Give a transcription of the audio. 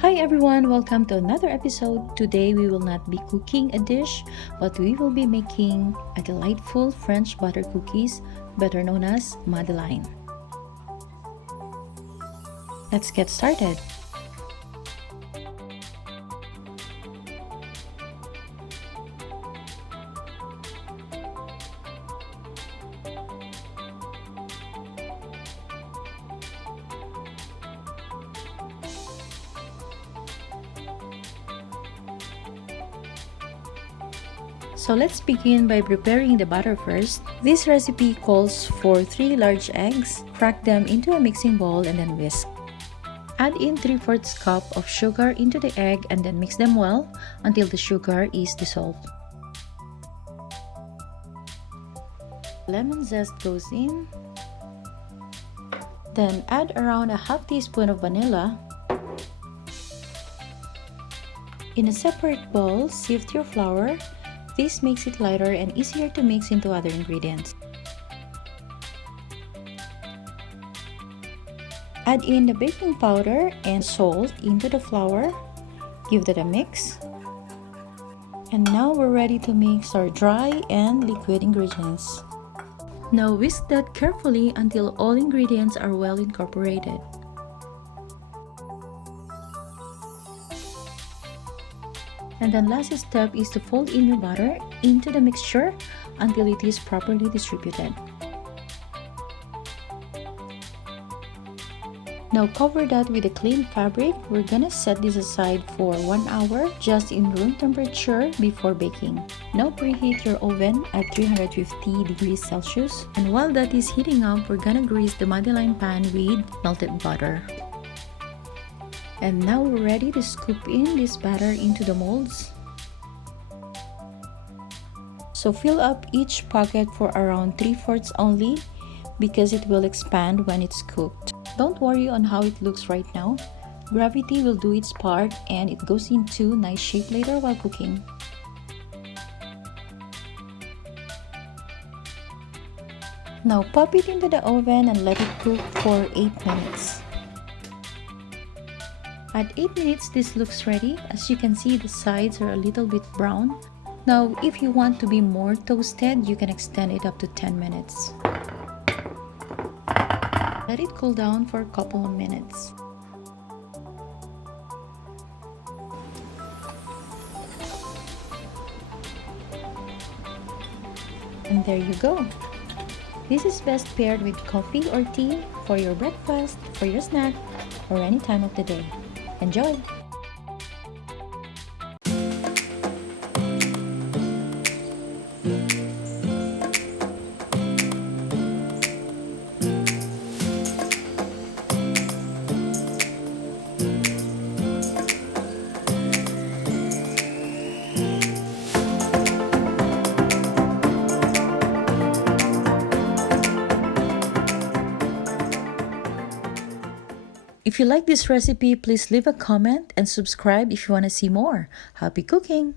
Hi everyone, welcome to another episode. Today we will not be cooking a dish, but we will be making a delightful French butter cookies, better known as Madeleine. Let's get started. So let's begin by preparing the batter first. This recipe calls for 3 large eggs. Crack them into a mixing bowl and then whisk. Add in 3/4 cup of sugar into the egg and then mix them well until the sugar is dissolved. Lemon zest goes in. Then add around a half teaspoon of vanilla. In a separate bowl, sift your flour. This makes it lighter and easier to mix into other ingredients. Add in the baking powder and salt into the flour. Give that a mix. And now we're ready to mix our dry and liquid ingredients. Now whisk that carefully until all ingredients are well incorporated. And then last step is to fold in your butter into the mixture until it is properly distributed. Now cover that with a clean fabric. We're gonna set this aside for 1 hour just in room temperature before baking. Now preheat your oven at 350 degrees Celsius. And while that is heating up, we're gonna grease the Madeleine pan with melted butter. And now we're ready to scoop in this batter into the molds. So fill up each pocket for around 3/4 only because it will expand when it's cooked. Don't worry on how it looks right now. Gravity will do its part and it goes into nice shape later while cooking. Now pop it into the oven and let it cook for 8 minutes. At 8 minutes, this looks ready. As you can see, the sides are a little bit brown. Now, if you want to be more toasted, you can extend it up to 10 minutes. Let it cool down for a couple of minutes. And there you go. This is best paired with coffee or tea for your breakfast, for your snack, or any time of the day. Enjoy! If you like this recipe, please leave a comment and subscribe if you want to see more. Happy cooking!